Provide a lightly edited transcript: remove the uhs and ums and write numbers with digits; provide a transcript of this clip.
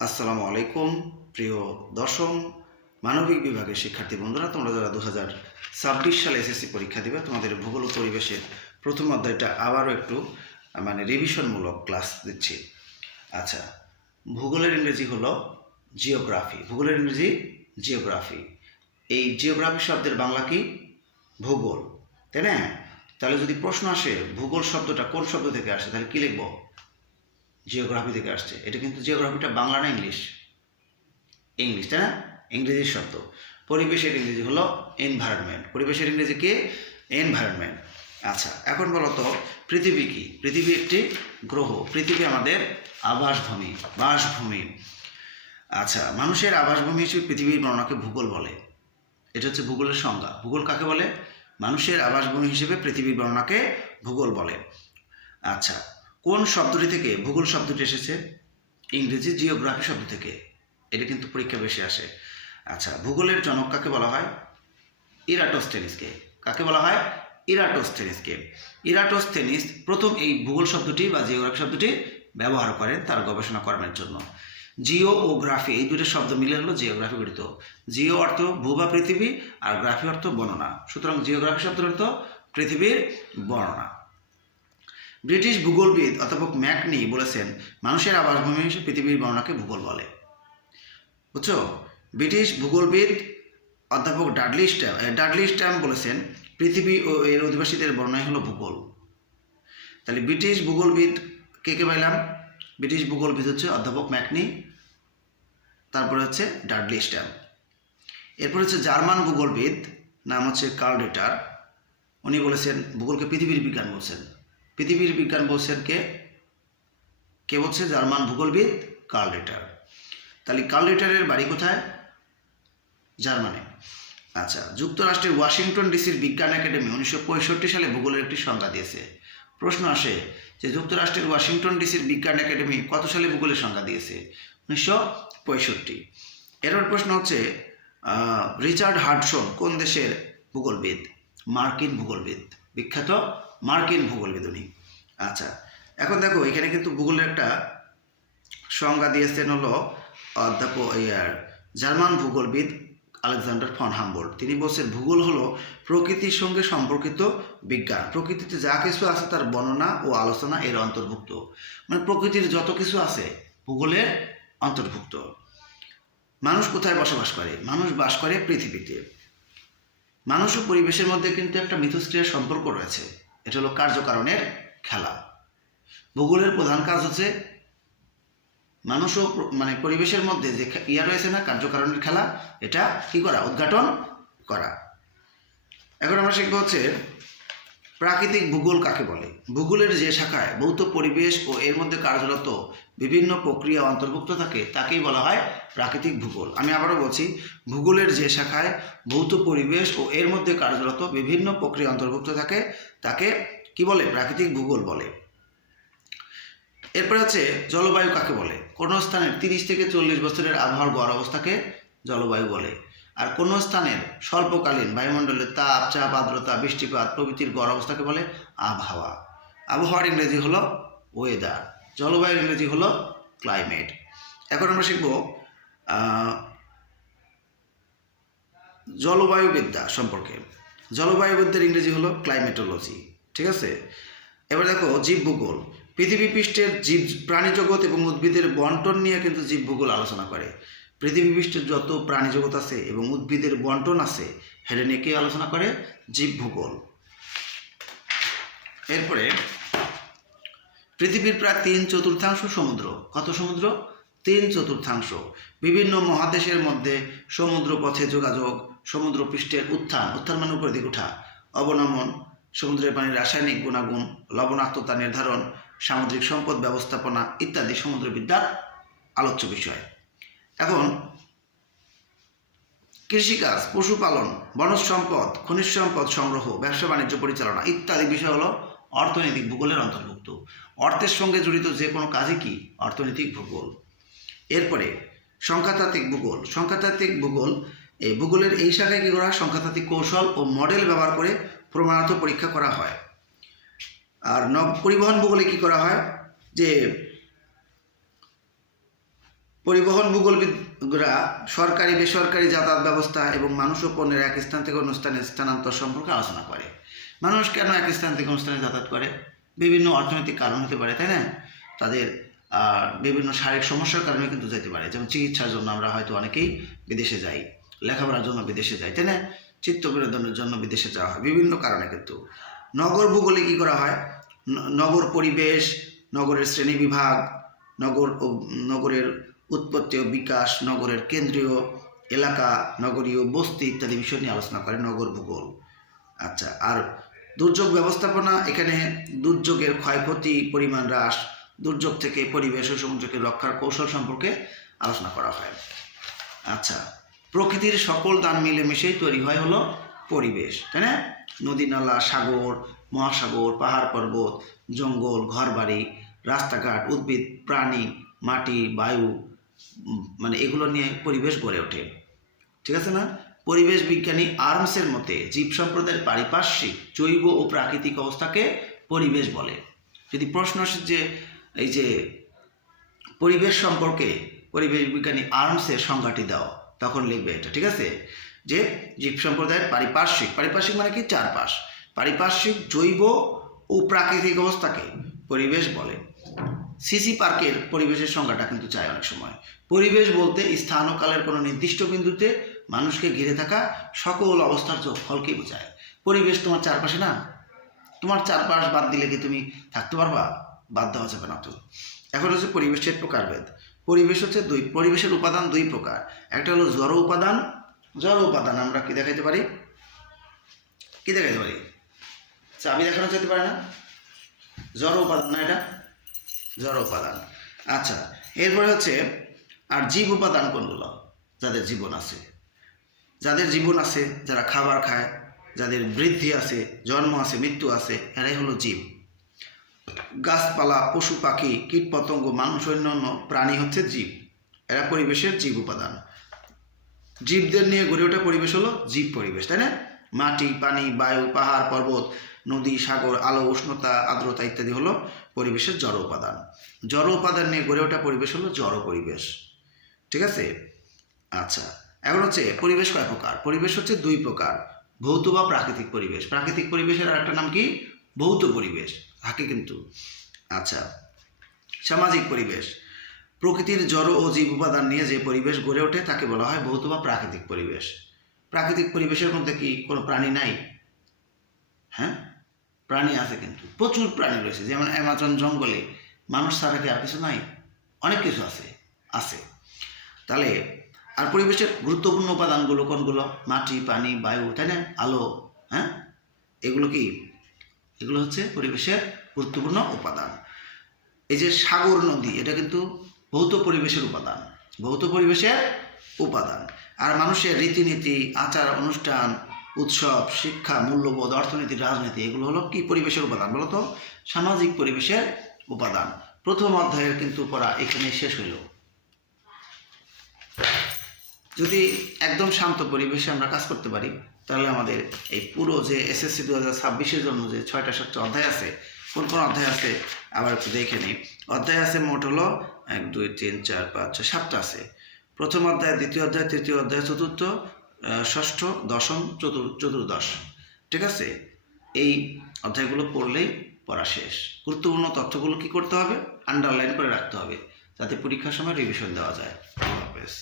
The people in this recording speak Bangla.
আসসালামু আলাইকুম প্রিয় দশম মানবিক বিভাগের শিক্ষার্থী বন্ধুরা, তোমরা যারা 2026 সালে এসএসসি পরীক্ষা দিবে, তোমাদের ভূগোল ও পরিবেশের প্রথম অধ্যায়টা আবারও একটু রিভিশনমূলক ক্লাস দিচ্ছি। আচ্ছা, ভূগোলের ইংরেজি হলো জিওগ্রাফি। ভূগোলের ইংরেজি জিওগ্রাফি। এই জিওগ্রাফি শব্দের বাংলা কি? ভূগোল, তাই না? তাহলে যদি প্রশ্ন আসে ভূগোল শব্দটা কোন শব্দ থেকে আসে, তাহলে কি লিখবো? জিওগ্রাফি থেকে আসছে। এটা কিন্তু জিওগ্রাফিটা বাংলা না ইংলিশ? ইংলিশ, তাই না? ইংরেজির শব্দ। পরিবেশের ইংরেজি হলো এনভায়রনমেন্ট। পরিবেশের ইংরেজি কি? এনভায়রনমেন্ট। আচ্ছা, এখন বলো তো পৃথিবী কি? পৃথিবী একটি গ্রহ। পৃথিবী আমাদের আবাসভূমি, বাসভূমি। আচ্ছা, মানুষের আবাসভূমি হিসেবে পৃথিবীর বর্ণনাকে ভূগোল বলে। এটা হচ্ছে ভূগোলের সংজ্ঞা। ভূগোল কাকে বলে? মানুষের আবাসভূমি হিসেবে পৃথিবীর বর্ণনাকে ভূগোল বলে। আচ্ছা, কোন শব্দটি থেকে ভূগোল শব্দটি এসেছে? ইংরেজি জিওগ্রাফি শব্দ থেকে। এটা কিন্তু পরীক্ষা বেশি আসে। আচ্ছা, ভূগোলের জনক কাকে বলা হয়? ইরাটোস্থেনিসকে। কাকে বলা হয়? ইরাটোস্থেনিসকে। ইরাটোস্থেনিস প্রথম এই ভূগোল শব্দটি বা জিওগ্রাফি শব্দটি ব্যবহার করেন তার গবেষণা কর্মের জন্য। জিও ও গ্রাফি এই দুটো শব্দ মিলে হলো জিওগ্রাফি গঠিত। জিও অর্থ ভূ বা পৃথিবী, আর গ্রাফি অর্থ বর্ণনা। সুতরাং জিওগ্রাফি শব্দের অর্থ পৃথিবীর বর্ণনা। ব্রিটিশ ভূগোলবিদ অধ্যাপক ম্যাকনি বলেছেন, মানুষের আবাসভূমি হিসেবে পৃথিবীর বর্ণনাকে ভূগোল বলে। বুঝছো? ব্রিটিশ ভূগোলবিদ অধ্যাপক ডাডলি স্ট্যাম্প বলেছেন, পৃথিবী ও এর অধিবাসীদের বর্ণনাই হলো ভূগোল। তাহলে ব্রিটিশ ভূগোলবিদ কে কে পাইলাম? ব্রিটিশ ভূগোলবিদ হচ্ছে অধ্যাপক ম্যাকনি, তারপরে হচ্ছে ডাডলি স্ট্যাম্প। এরপর হচ্ছে জার্মান ভূগোলবিদ, নাম হচ্ছে কার্ল রিটার। উনি বলেছেন ভূগোলকে পৃথিবীর বিজ্ঞান বলছেন। পৃথিবীর বিজ্ঞান বলছেন কে? কে বলছে? জার্মান ভূগোলবিদ কার্ল রিটার। তাহলে কার্ল রিটারের বাড়ি কোথায়? জার্মানি। আচ্ছা, যুক্তরাষ্ট্রের ওয়াশিংটন ডিসির বিজ্ঞান একাডেমি 1965 সালে ভূগোলের একটি সংজ্ঞা দিয়েছে। প্রশ্ন আসে যে যুক্তরাষ্ট্রের ওয়াশিংটন ডিসির বিজ্ঞান একাডেমি কত সালে ভূগোলের সংজ্ঞা দিয়েছে? 1965। এরপর প্রশ্ন হচ্ছে রিচার্ড হাডসন কোন দেশের ভূগোলবিদ? মার্কিন ভূগোলবিদ, বিখ্যাত মার্কিন ভূগোলবিদ উনি। আচ্ছা, এখন দেখো এখানে কিন্তু ভূগোলের একটা সংজ্ঞা দিয়েছেন হলো অধ্যাপক জার্মান ভূগোলবিদ আলেকজান্ডার ফন হামবোল্ট। তিনি বলছেন ভূগোল হলো প্রকৃতির সঙ্গে সম্পর্কিত বিজ্ঞান। প্রকৃতিতে যা কিছু আছে তার বর্ণনা ও আলোচনা এর অন্তর্ভুক্ত। প্রকৃতির যত কিছু আছে ভূগোলের অন্তর্ভুক্ত। মানুষ কোথায় বসবাস করে? মানুষ বাস করে পৃথিবীতে। মানুষ ও পরিবেশের মধ্যে কিন্তু একটা মিথস্ক্রিয়ার সম্পর্ক রয়েছে। এটা হলো কার্যকারণের খেলা। ভূগোলের প্রধান কাজ হচ্ছে মানুষ ও পরিবেশের মধ্যে যে রয়েছে না, কার্যকারণের খেলা, এটা কি করা? উদ্ঘাটন করা। এখন আমরা শিখবো হচ্ছে প্রাকৃতিক ভূগোল কাকে বলে। ভূগোলের যে শাখায় ভৌত পরিবেশ ও এর মধ্যে কার্যরত বিভিন্ন প্রক্রিয়া অন্তর্ভুক্ত থাকে তাকেই বলা হয় প্রাকৃতিক ভূগোল। আমি আবারও বলছি, ভূগোলের যে শাখায় ভৌত পরিবেশ ও এর মধ্যে কার্যরত বিভিন্ন প্রক্রিয়া অন্তর্ভুক্ত থাকে তাকে কি বলে? প্রাকৃতিক ভূগোল বলে। এরপরে হচ্ছে জলবায়ু কাকে বলে? কোনো স্থানের 30 থেকে 40 বছরের আবহাওয়ার গড় অবস্থাকে জলবায়ু বলে। আর কোনো স্থানের স্বল্পকালীন বায়ুমণ্ডলের তাপ, চাপ, আর্দ্রতা, বৃষ্টিপাত প্রভৃতির গড় অবস্থাকে বলে আবহাওয়া। আবহাওয়ার ইংরেজি হলো ওয়েদার। জলবায়ুর ইংরেজি হলো ক্লাইমেট। এখন আমরা শিখব জলবায়ুবিদ্যা সম্পর্কে। জলবায়ুবিদ্যার ইংরেজি হলো ক্লাইমেটোলজি। ঠিক আছে? এবার দেখো জীবভূগোল। পৃথিবী পৃষ্ঠের জীব প্রাণী জগৎ এবং উদ্ভিদের বন্টন নিয়ে কিন্তু জীবভূগোল আলোচনা করে। পৃথিবী পৃষ্ঠের যত প্রাণী জগৎ আছে এবং উদ্ভিদের বন্টন আছে সেটা নিয়ে কে আলোচনা করে? জীবভূগোল। এরপরে পৃথিবীর প্রায় 3/4 সমুদ্র। কত সমুদ্র? 3/4। বিভিন্ন মহাদেশের মধ্যে সমুদ্র পথে যোগাযোগ, সমুদ্র পৃষ্ঠের উত্থান মানে উপরের দিকে ওঠা, অবনমন, সমুদ্রের পানির রাসায়নিক গুণাগুণ, লবণাক্ততা নির্ধারণ, সামুদ্রিক সম্পদ ব্যবস্থাপনা ইত্যাদি সমুদ্রবিদ্যার আলোচ্য বিষয়। এখন কৃষিকাজ, পশুপালন, বনজ সম্পদ, খনিজ সম্পদ সংগ্রহ, ব্যবসা বাণিজ্য পরিচালনা ইত্যাদি বিষয় হলো অর্থনৈতিক ভূগোলের অন্তর্ভুক্ত। অর্থের সঙ্গে জড়িত যে কোনো কাজই কি? অর্থনৈতিক ভূগোল। এরপরে সংখ্যাতাত্ত্বিক ভূগোল। সংখ্যাতাত্ত্বিক ভূগোল, এই ভূগোলের এই শাখায় কী করা হয়? সংখ্যাতাত্ত্বিক কৌশল ও মডেল ব্যবহার করে প্রমাণার্থ পরীক্ষা করা হয়। আর পরিবহন ভূগোলে কী করা হয়? যে পরিবহন ভূগোলবিদরা সরকারি বেসরকারি যাতায়াত ব্যবস্থা এবং মানুষ ও পণ্যের এক স্থান থেকে অন্য স্থানে স্থানান্তর সম্পর্কে আলোচনা করে। মানুষ কেন এক স্থান থেকে অন্য স্থানে যাতায়াত করে? বিভিন্ন অর্থনৈতিক কারণ হতে পারে, তাই না? তাদের বিভিন্ন শারীরিক সমস্যার কারণে কিন্তু যেতে পারে। যেমন চিকিৎসার জন্য আমরা হয়তো অনেকেই বিদেশে যাই, লেখাপড়ার জন্য বিদেশে যাই, তাই না? চিত্ত বিনোদনের জন্য বিদেশে যাওয়া হয়, বিভিন্ন কারণে। কিন্তু নগর ভূগোলে কী করা হয়? নগর পরিবেশ, নগরের শ্রেণীবিভাগ, নগরের উৎপত্তি ও বিকাশ, নগরের কেন্দ্রীয় এলাকা, নগরীয় বস্তি ইত্যাদি বিষয় নিয়ে আলোচনা করে নগর ভূগোল। আচ্ছা, আর দুর্যোগ ব্যবস্থাপনা, এখানে দুর্যোগের ক্ষয়ক্ষতি পরিমাণ হ্রাস, দুর্যোগ থেকে পরিবেশ ও সমুদ্রকে রক্ষার কৌশল সম্পর্কে আলোচনা করা হয়। আচ্ছা, প্রকৃতির সকল দান মিলেমিশেই তৈরি হয় হলো পরিবেশ, তাই না? নদী নালা, সাগর, মহাসাগর, পাহাড় পর্বত, জঙ্গল, ঘরবাড়ি, রাস্তাঘাট, উদ্ভিদ, প্রাণী, মাটি, বায়ু, মানে এগুলো নিয়ে পরিবেশ গড়ে ওঠে, ঠিক আছে না? পরিবেশ বিজ্ঞানী আর্মসের মতে জীব সম্প্রদায়ের পারিপার্শ্বিক, জৈব ও প্রাকৃতিক অবস্থাকে পরিবেশ বলে। যদি প্রশ্ন আসে যে এই যে পরিবেশ সম্পর্কে পরিবেশ বিজ্ঞানী আর্মসের সংজ্ঞাটি দাও, তখন লিখবে এটা, ঠিক আছে? যে জীব সম্প্রদায়ের পারিপার্শ্বিক মানে কি? চারপাশ। পারিপার্শ্বিক, জৈব ও প্রাকৃতিক অবস্থাকে পরিবেশ বলে। সিসি পার্কের পরিবেশের সংজ্ঞাটা কিন্তু চাই অনেক সময়। পরিবেশ বলতে স্থান ও কালের কোনো নির্দিষ্ট বিন্দুতে মানুষকে ঘিরে থাকা সকল অবস্থার যোগফলকেই বোঝায়। পরিবেশ তোমার চারপাশে না, তোমার চারপাশ বাদ দিলে কি তুমি থাকতে পারবা? বাদ দেওয়া যাবে না তো। এখন হচ্ছে পরিবেশের প্রকারভেদ। পরিবেশ হচ্ছে পরিবেশের উপাদান দুই প্রকার। একটা হলো জড় উপাদান। জড় উপাদান আমরা কি দেখাইতে পারি? চাবি দেখানো যেতে পারে না? জড় উপাদান না এটা? জড় উপাদান। আচ্ছা, এরপরে হচ্ছে আর জীব উপাদান কোনগুলো? যাদের জীবন আছে, যারা খাবার খায়, যাদের বৃদ্ধি আছে, জন্ম আছে, মৃত্যু আছে, এরাই হলো জীব। গাছপালা, পশু পাখি, কীট পতঙ্গ, মানুষ, অন্যান্য প্রাণী হচ্ছে জীব। এরা পরিবেশের জীব উপাদান। জীবদের নিয়ে গড়ে ওঠা পরিবেশ হলো জীব পরিবেশ, তাই না? মাটি, পানি, বায়ু, পাহাড়, পর্বত, নদী, সাগর, আলো, উষ্ণতা, আর্দ্রতা ইত্যাদি হলো পরিবেশের জড় উপাদান। জড় উপাদান নিয়ে গড়ে ওঠা পরিবেশ হলো জড় পরিবেশ, ঠিক আছে? আচ্ছা, এখন হচ্ছে পরিবেশ কয় প্রকার? পরিবেশ হচ্ছে দুই প্রকার, ভৌত বা প্রাকৃতিক পরিবেশ। প্রাকৃতিক পরিবেশের আরেকটা নাম কি? ভৌত পরিবেশ থাকে কিন্তু। আচ্ছা, সামাজিক পরিবেশ, প্রকৃতির জড় ও জীব উপাদান নিয়ে যে পরিবেশ গড়ে ওঠে তাকে বলা হয় ভৌত বা প্রাকৃতিক পরিবেশ। প্রাকৃতিক পরিবেশের মধ্যে কি কোনো প্রাণী নাই? হ্যাঁ, প্রাণী আছে, কিন্তু প্রচুর প্রাণী রয়েছে। যেমন অ্যামাজন জঙ্গলে মানুষ ছাড়া কি আর কিছু নাই? অনেক কিছু আছে। তাহলে আর পরিবেশের গুরুত্বপূর্ণ উপাদানগুলো কোনগুলো? মাটি, পানি, বায়ু, তাই না? আলো, হ্যাঁ, এগুলো হচ্ছে পরিবেশের গুরুত্বপূর্ণ উপাদান। এই যে সাগর, নদী, এটা কিন্তু ভৌত পরিবেশের উপাদান। আর মানুষের রীতিনীতি, আচার অনুষ্ঠান, উৎসব, শিক্ষা, মূল্যবোধ, অর্থনীতি, রাজনীতি, এগুলো হলো কি পরিবেশের উপাদান? বলতো সামাজিক পরিবেশের উপাদান। প্রথম অধ্যায়ের কিন্তু পড়া এখানে শেষ হইল। যদি একদম শান্ত পরিবেশে আমরা কাজ করতে পারি, তাহলে আমাদের এই পুরো যে এসএসসি 2026-এর জন্য যে 6টা অধ্যায় আছে, কোন অধ্যায় আছে আবার একটু দেখে নিই। অধ্যায় আছে মোট হলো 1, 2, 3, 4, 5, 6, 7টা আছে। প্রথম অধ্যায়, দ্বিতীয় অধ্যায়, তৃতীয় অধ্যায়, চতুর্থ, ষষ্ঠ, দশম, চতুর্দশ, ঠিক আছে? এই অধ্যায়গুলো পড়লেই পড়া শেষ। গুরুত্বপূর্ণ তথ্যগুলো কি করতে হবে? আন্ডারলাইন করে রাখতে হবে, যাতে পরীক্ষার সময় রিভিশন দেওয়া যায়। আল্লাহ হাফেজ।